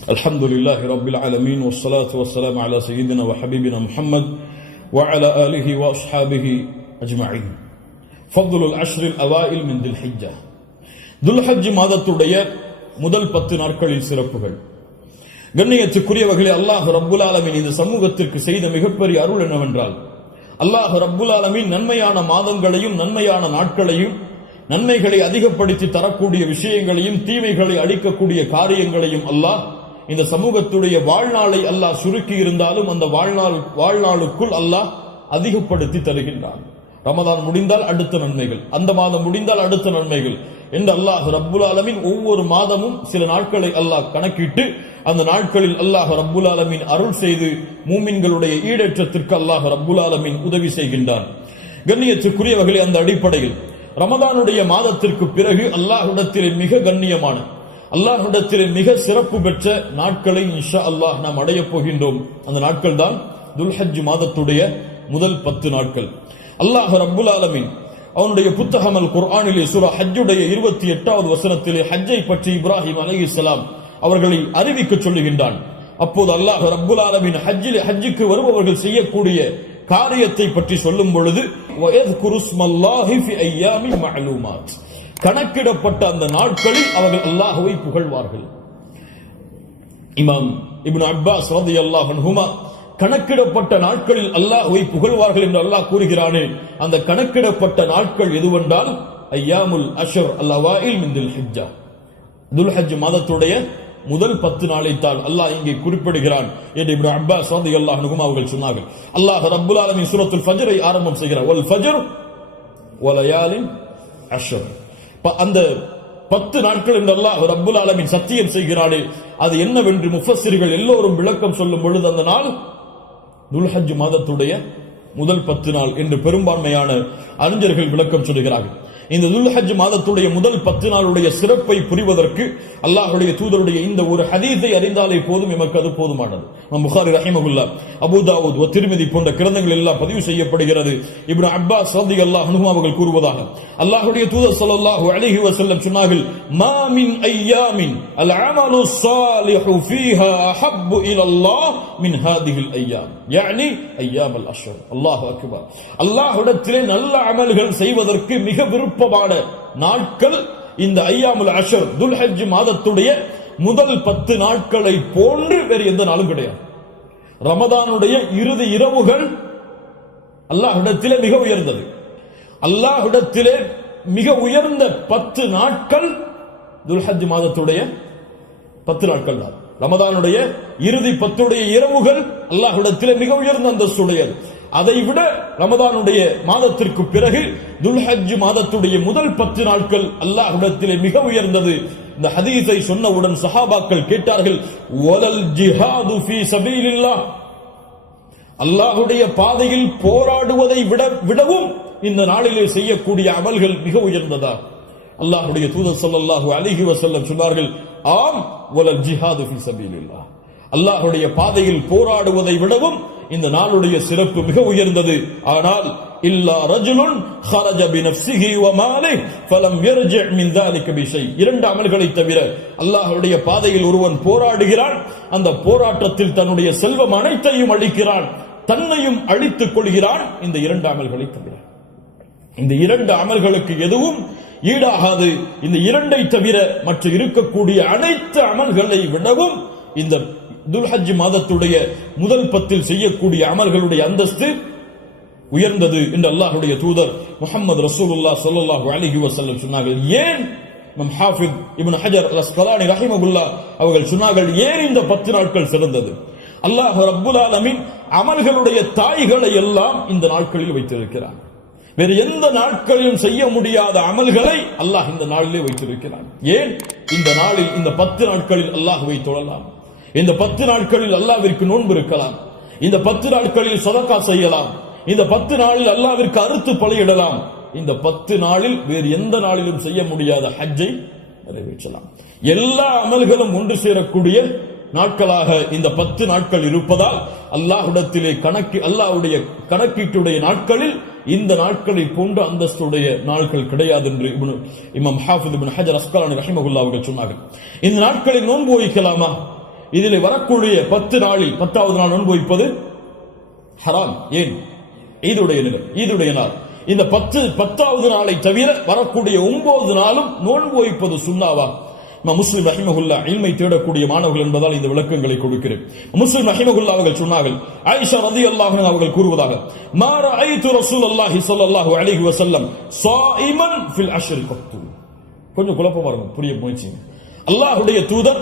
الحمد لله رب العالمين والصلاة والسلام على سيدنا وحبيبنا محمد وعلى آله وأصحابه أجمعين فضل العشر الأوائل من ذي الحجة துல்ஹஜ் மாதத்துடைய முதல் பத்து நாட்களில் சிறப்புகள் கண்ணியத்துக்குரியவர்களே அல்லாஹ் ரப்புல் ஆலமீன் இந்த சமூகத்திற்கு செய்த மிகப்பெரிய அருள் என்னவென்றால் அல்லாஹ் ரப்புல் ஆலமீன் நன்மையான மாதங்களையும் நன்மையான நாட்களையும் நன்மைகளை அதிகப்படுத்தி தரக்கூடிய விஷயங்களையும் தீமைகளை அளிக்கக்கூடிய காரியங்களையும் அல்லாஹ் இந்த சமூகத்துடைய வாழ்நாளை அல்லாஹ் சுருக்கி இருந்தாலும் அந்த வாழ்நாள் வாழ்நாளுக்குள் அல்லாஹ் அதிகப்படுத்தி தருகின்றான் ரமதான் முடிந்தால் அடுத்த நன்மைகள் அந்த மாதம் முடிந்தால் அடுத்த நன்மைகள் என்று அல்லாஹ் ரப்புல் ஆலமின் ஒவ்வொரு மாதமும் சில நாட்களை அல்லாஹ் கணக்கிட்டு அந்த நாட்களில் அல்லாஹ் ரப்புல் ஆலமின் அருள் செய்து மூமின்களுடைய ஈடேற்றத்திற்கு அல்லாஹ் ரப்புல் ஆலமின் உதவி செய்கின்றான் கண்ணியத்திற்குரியவர்களே அந்த அடிப்படையில் ரமதானுடைய மாதத்திற்கு பிறகு அல்லாஹ் இடத்திலே மிக கண்ணியமான அல்லாஹிடத்திலே மிக சிறப்பு பெற்ற நாட்களை இன்ஷா அல்லாஹ் நாம் அடையப் போகின்றோம் அந்த நாட்கள் தான் துல்ஹஜ் மாதத்துடைய முதல் பத்து நாட்கள் அல்லாஹ் ரப்புல் ஆலமின் அவனுடைய புத்தகம் அல் குர்ஆனிலே சுரா ஹஜ்ஜுடைய இருபத்தி எட்டாவது வசனத்திலே ஹஜ்ஜை பற்றி இப்ராஹிம் அலி இஸ்லாம் அவர்களை அறிவிக்க சொல்லுகின்றான் அப்போது அல்லாஹ் ரப்புல் ஆலமின் ஹஜ்ஜில் ஹஜ்ஜுக்கு வருபவர்கள் செய்யக்கூடிய காரியத்தை பற்றி சொல்லும் பொழுது குருஸ்மல்லாஹி ஐயாமி மஅலூமாத் கணக்கிடப்பட்ட அந்த நாட்களில் அவர்கள் அல்லாஹுவை புகழ்வார்கள் இமாம் இப்னு அப்பாஸ் ரதி அல்லாஹ் கணக்கிடப்பட்ட நாட்களில் அல்லாஹுவை புகழ்வார்கள் என்று அல்லாஹ் கூறுகிறானே அந்த கணக்கிடப்பட்ட நாட்கள் எதுவென்றால் ஐயாமுல் அஷர் அல்லவாயில் மின் துல் ஹிஜ்ஜா ஹஜ் மாதத்துடைய முதல் பத்து நாளை தான் அல்லாஹ் இங்கே குறிப்பிடுகிறான் என்று இப்னு அப்பாஸ் ரதி அல்லாஹ் ஹுமா அவர்கள் சொன்னார்கள் அல்லாஹ் ரப்புல் ஆலமின் ஃபஜரை ஆரம்பம் செய்கிறார் ஒல் ஃபஜர் ஒலயாலின் அஷர் அந்த பத்து நாட்கள் என்றெல்லாம் அவர் அப்துல் ஆலமின் சத்தியம் செய்கிறாரே அது என்னவென்று முஃபஸிர்கள் எல்லோரும் விளக்கம் சொல்லும் பொழுது அந்த நாள் துல்ஹஜ் மாதத்துடைய முதல் பத்து நாள் என்று பெரும்பான்மையான அறிஞர்கள் விளக்கம் சொல்கிறார்கள் இந்த துல்ஹஜ் மாதத்துடைய முதல் பத்து நாளுடைய சிறப்பை புரிவதற்கு அல்லாஹுடைய தூதருடைய இந்த ஒரு ஹதீத்தை அறிந்தாலே போதும் எமக்கு அது போதுமானது நம் புகாரி ரஹிமகுல்லா அபுதாவுத் ஒ திருமதி போன்ற கிரந்தங்கள் எல்லாம் பதிவு செய்யப்படுகிறது இப்ரு அப்பா சதி அல்லாஹ் அவர்கள் கூறுவதாக அல்லாஹுடைய தூதர் சல்லாஹு அலிஹி வசல்லம் சொன்னார்கள் மாமின் ஐயாமின் அல் அமலு சாலிஹு ஃபீஹா அஹப்பு இலல்லாஹ் மின் ஹாதிஹில் ஐயாம் யானி ஐயாம் அல் அஷ்ர் அல்லாஹ் அக்பர் அல்லாஹ்விடத்திலே நல்ல அமல்கள் செய்வதற்கு மிக விருப்பம் நுட்பமான நாட்கள் இந்த ஐயாமுல் அஷர் துல்ஹஜ் மாதத்துடைய முதல் பத்து நாட்களை போன்று வேறு எந்த நாளும் கிடையாது ரமதானுடைய இறுதி இரவுகள் அல்லாஹிடத்திலே மிக உயர்ந்தது அல்லாஹிடத்திலே மிக உயர்ந்த பத்து நாட்கள் துல்ஹஜ் மாதத்துடைய பத்து நாட்கள் தான் ரமதானுடைய இறுதி பத்துடைய இரவுகள் அல்லாஹிடத்திலே மிக உயர்ந்த அந்தஸ்துடையது அதை விட ரமதானுடைய மாதத்திற்கு பிறகு துல்ஹஜ் மாதத்துடைய முதல் பத்து நாட்கள் அல்லாஹிடத்திலே மிக உயர்ந்தது இந்த ஹதீஸை சொன்னவுடன் சஹாபாக்கள் கேட்டார்கள் ஜிஹாது அல்லாஹுடைய பாதையில் போராடுவதை விட விடவும் இந்த நாளிலே செய்யக்கூடிய அமல்கள் மிக உயர்ந்ததா அல்லாஹுடைய தூதர் சொல்லல்லாஹு அலிஹி வசல்லம் சொன்னார்கள் ஆம் ஒலல் ஜிஹாது ஃபீ சபீலில்லா அல்லாஹுடைய பாதையில் போராடுவதை விடவும் இந்த நாளுடைய சிறப்பு மிக உயர்ந்தது ஆனால் இல்லா ரஜுலுன் خرج بنفسه وماله فلم يرجع من ذلك بشيء இரண்டு அமல்களை தவிர அல்லாஹ்வுடைய பாதையில் ஒருவன் போராடுகிறான் அந்த போராட்டத்தில் தன்னுடைய செல்வம் அனைத்தையும் அளிக்கிறான் தன்னையும் அழித்துக் கொள்கிறான் இந்த இரண்டு அமல்களை தவிர இந்த இரண்டு அமல்களுக்கு எதுவும் ஈடாகாது இந்த இரண்டை தவிர மற்ற இருக்கக்கூடிய அனைத்து அமல்களை விடவும் இந்த துல்ஹஜ் மாதத்துடைய முதல் பத்தில் செய்யக்கூடிய அமல்களுடைய அந்தஸ்து உயர்ந்தது என்று அல்லாஹுடைய தூதர் முகமது ரசூலுல்லா சல்லாஹு அலிஹி வசல்லம் சொன்னார்கள் ஏன் நம் ஹாஃபித் ஹஜர் அல் ரஹிமகுல்லா அவர்கள் சொன்னார்கள் ஏன் இந்த பத்து நாட்கள் சிறந்தது அல்லாஹ் ரப்புல் ஆலமின் அமல்களுடைய தாய்களை எல்லாம் இந்த நாட்களில் வைத்திருக்கிறார் வேறு எந்த நாட்களிலும் செய்ய முடியாத அமல்களை அல்லாஹ் இந்த நாளிலே வைத்திருக்கிறான் ஏன் இந்த நாளில் இந்த பத்து நாட்களில் அல்லாஹுவை தொழலாம் இந்த பத்து நாட்களில் அல்லாவிற்கு நோன்பு இருக்கலாம் இந்த பத்து நாட்களில் சதக்கா செய்யலாம் இந்த பத்து நாளில் அல்லாவிற்கு அறுத்து பலியிடலாம் இந்த பத்து நாளில் வேறு எந்த நாளிலும் செய்ய முடியாத ஹஜ்ஜை நிறைவேற்றலாம் எல்லா அமல்களும் ஒன்று சேரக்கூடிய நாட்களாக இந்த பத்து நாட்கள் இருப்பதால் அல்லாஹுடத்திலே கணக்கு அல்லாஹுடைய கணக்கீட்டுடைய நாட்களில் இந்த நாட்களை போன்ற அந்தஸ்துடைய நாட்கள் கிடையாது என்று இமாம் ஹாஃபித் ஹஜர் அஸ்கலானி ரஹிமகுல்லா அவர்கள் சொன்னார்கள் இந்த நாட்களை நோன்பு வைக்கலாமா இதில் வரக்கூடிய பத்து நாளில் பத்தாவது நாள் அனுபவிப்பது ஹராம் ஏன் ஈதுடைய நிலம் ஈதுடைய நாள் இந்த பத்து பத்தாவது நாளை தவிர வரக்கூடிய ஒன்பது நாளும் நோன்பு வைப்பது சுண்ணாவா முஸ்லிம் ரஹிமகுல்லா இன்மை தேடக்கூடிய மாணவர்கள் என்பதால் இந்த விளக்கங்களை கொடுக்கிறேன் முஸ்லிம் ரஹிமகுல்லா அவர்கள் சொன்னார்கள் ஆயிஷா ரதி அல்லாஹன் அவர்கள் கூறுவதாக மாற ஐத்து ரசூல் அல்லாஹி சல்லாஹூ அலிஹி வசல்லம் சாயிமன் ஃபில் அஷர் கொஞ்சம் குழப்பமா இருக்கும் புரிய முயற்சி அல்லாஹுடைய தூதர்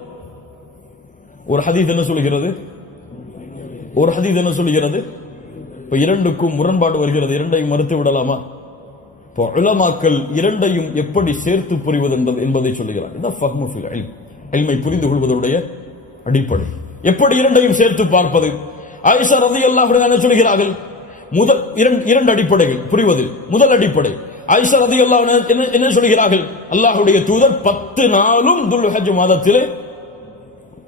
ஒரு ஹதீஸ் என்ன சொல்கிறது ஒரு ஹதீஸ் என்ன சொல்கிறது இப்போ இரண்டுக்கும் முரண்பாடு வருகிறது இரண்டையும் மறுத்து விடலாமா இப்போ உலமாக்கல் இரண்டையும் எப்படி சேர்த்து புரிவது என்பதை சொல்லுகிறார் இதான் புரிந்து கொள்வதுடைய அடிப்படை எப்படி இரண்டையும் சேர்த்து பார்ப்பது ஆயிஷா ரதி அல்லாஹ் என்ன சொல்கிறார்கள் முதல் இரண்டு அடிப்படைகள் புரிவது முதல் அடிப்படை ஐஷா ரதி அல்லா என்ன சொல்கிறார்கள் அல்லாஹுடைய தூதர் பத்து நாளும் ஹஜ் மாதத்திலே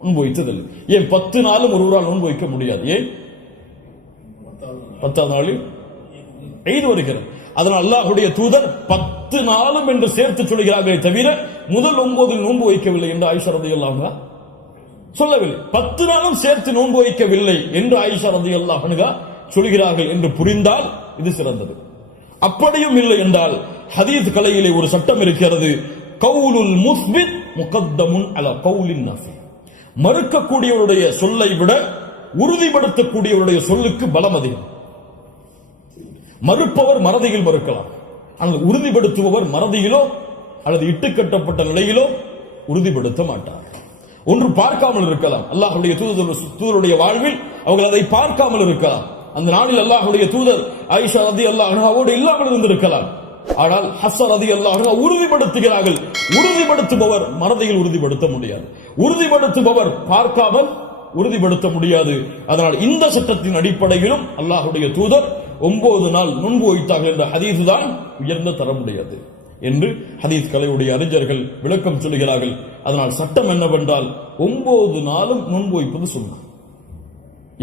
நோன்பு ஏன் பத்து நாளும் ஒருவரால் நோன்பு வைக்க முடியாது ஏன் பத்தாவது நாளில் எய்து வருகிறது அதனால் அல்லாஹுடைய தூதர் பத்து நாளும் என்று சேர்த்து சொல்கிறார்களே தவிர முதல் ஒன்பதில் நோன்பு வைக்கவில்லை என்று ஆயுஷா ரதி அல்லாஹா சொல்லவில்லை பத்து நாளும் சேர்த்து நோன்பு வைக்கவில்லை என்று ஆயுஷா ரதி அல்லாஹனுகா சொல்கிறார்கள் என்று புரிந்தால் இது சிறந்தது அப்படியும் இல்லை என்றால் ஹதீஸ் கலையிலே ஒரு சட்டம் இருக்கிறது கவுலுல் முஸ்மித் முகத்தமுன் அல கவுலின் நஃபி மறுக்கக்கூடியவருடைய சொல்லை விட உறுதிப்படுத்தக்கூடியவருடைய சொல்லுக்கு பலம் அதிகம் மறுப்பவர் மறதியில் மறுக்கலாம் ஆனால் உறுதிப்படுத்துபவர் மறதியிலோ அல்லது இட்டுக்கட்டப்பட்ட நிலையிலோ உறுதிப்படுத்த மாட்டார் ஒன்று பார்க்காமல் இருக்கலாம் அல்லாஹுடைய தூதர் தூதருடைய வாழ்வில் அவர்கள் அதை பார்க்காமல் இருக்கலாம் அந்த நாளில் அல்லாஹுடைய தூதர் ஐஷா ரதி அல்லாஹோடு இல்லாமல் இருந்திருக்கலாம் ஆனால் ஹசர் ரதி அல்லாஹ் உறுதிப்படுத்துகிறார்கள் உறுதிப்படுத்துபவர் மறதியில் உறுதிப்படுத்த முடியாது உறுதிப்படுத்துபவர் பார்க்காமல் உறுதிப்படுத்த முடியாது அதனால் இந்த சட்டத்தின் அடிப்படையிலும் அல்லாஹுடைய தூதர் ஒன்பது நாள் நுண்பு வைத்தார்கள் என்ற ஹதீஸ் தான் உயர்ந்த முடியாது என்று ஹதீஸ் கலையுடைய அறிஞர்கள் விளக்கம் சொல்லுகிறார்கள் அதனால் சட்டம் என்னவென்றால் ஒன்பது நாளும் நுண்பு வைப்பது சொன்னார்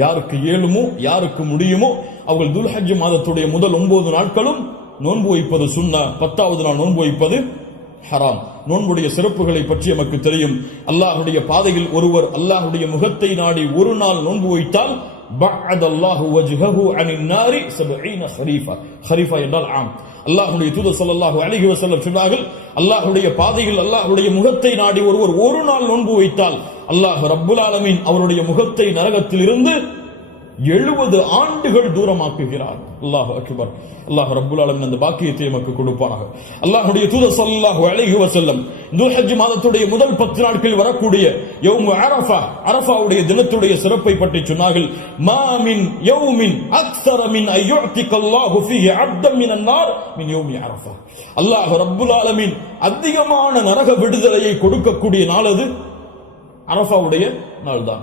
யாருக்கு இயலுமோ யாருக்கு முடியுமோ அவர்கள் துல்ஹஜ் மாதத்துடைய முதல் ஒன்பது நாட்களும் நோன்பு வைப்பது சுண்ணா பத்தாவது நாள் நோன்பு வைப்பது ஹராம் நோன்புடைய சிறப்புகளை பற்றி நமக்கு தெரியும் அல்லாஹுடைய பாதையில் ஒருவர் அல்லாஹுடைய முகத்தை நாடி ஒரு நாள் நோன்பு வைத்தால் பாதையில் முகத்தை நாடி ஒருவர் ஒரு நாள் நோன்பு வைத்தால் அல்லாஹ் ரப்புல் அவருடைய முகத்தை நரகத்தில் இருந்து எழுபது ஆண்டுகள் தூரமாக்குகிறார் அல்லாஹ் அக்பர் அல்லாஹ் ரபுல் ஆலமின் அந்த பாக்கியத்தை நமக்கு கொடுப்பாராக அல்லாஹுடைய தூதர் சல்லாஹு செல்லம் வசல்லம் துல்ஹஜ் மாதத்துடைய முதல் பத்து நாட்கள் வரக்கூடிய யௌம் அரஃபா அரஃபாவுடைய தினத்துடைய சிறப்பை பற்றி சொன்னார்கள் மாமின் யோமின் அக்ஸர மின் ஐயுஅதிக அல்லாஹு ஃபீஹி மின் அன்னார் மின் அரஃபா அல்லாஹ் ரப்புல் ஆலமின் அதிகமான நரக விடுதலையை கொடுக்கக்கூடிய நாள் அது அரஃபாவுடைய நாள் தான்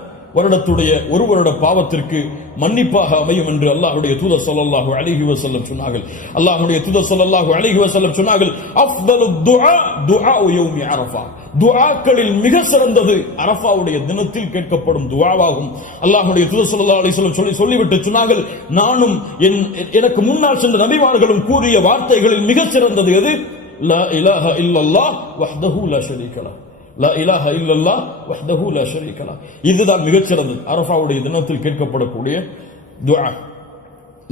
வருடத்துடைய ஒரு வருட பாவத்திற்கு மன்னிப்பாக அமையும் என்று அல்லாஹுடைய தூத சொல்லாஹு அழகி வசல்லம் சொன்னார்கள் அல்லாஹுடைய தூத சொல்லாஹு அழகி வசல்லம் சொன்னார்கள் அஃதலு மிக சிறந்தது அரபாவுடைய தினத்தில் கேட்கப்படும் துவாவாகும் அல்லாஹுடைய தூத சொல்லல்லாஹு அலைஹி வஸல்லம் சொல்லி சொல்லிவிட்டு சொன்னார்கள் நானும் என் எனக்கு முன்னால் சென்ற நபிமார்களும் கூறிய வார்த்தைகளில் மிக சிறந்தது எது லா இலாஹ இல்லல்லாஹ் வஹ்தஹு லா ஷரீக லஹ் இதுதான் மிகச்சிறந்தது அரபாவுடைய தினத்தில் கேட்கப்படக்கூடிய துவா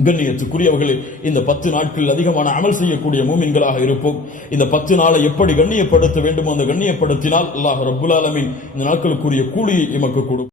கண்ணியத்துக்குரியவர்களே இந்த பத்து நாட்களில் அதிகமான அமல் செய்யக்கூடிய மூமின்களாக இருப்போம் இந்த பத்து நாளை எப்படி கண்ணியப்படுத்த வேண்டுமோ அந்த கண்ணியப்படுத்தினால் அல்லாஹ் ரபுல் ஆலமின் இந்த நாட்களுக்குரிய கூலியை எமக்கு கொடுக்கும்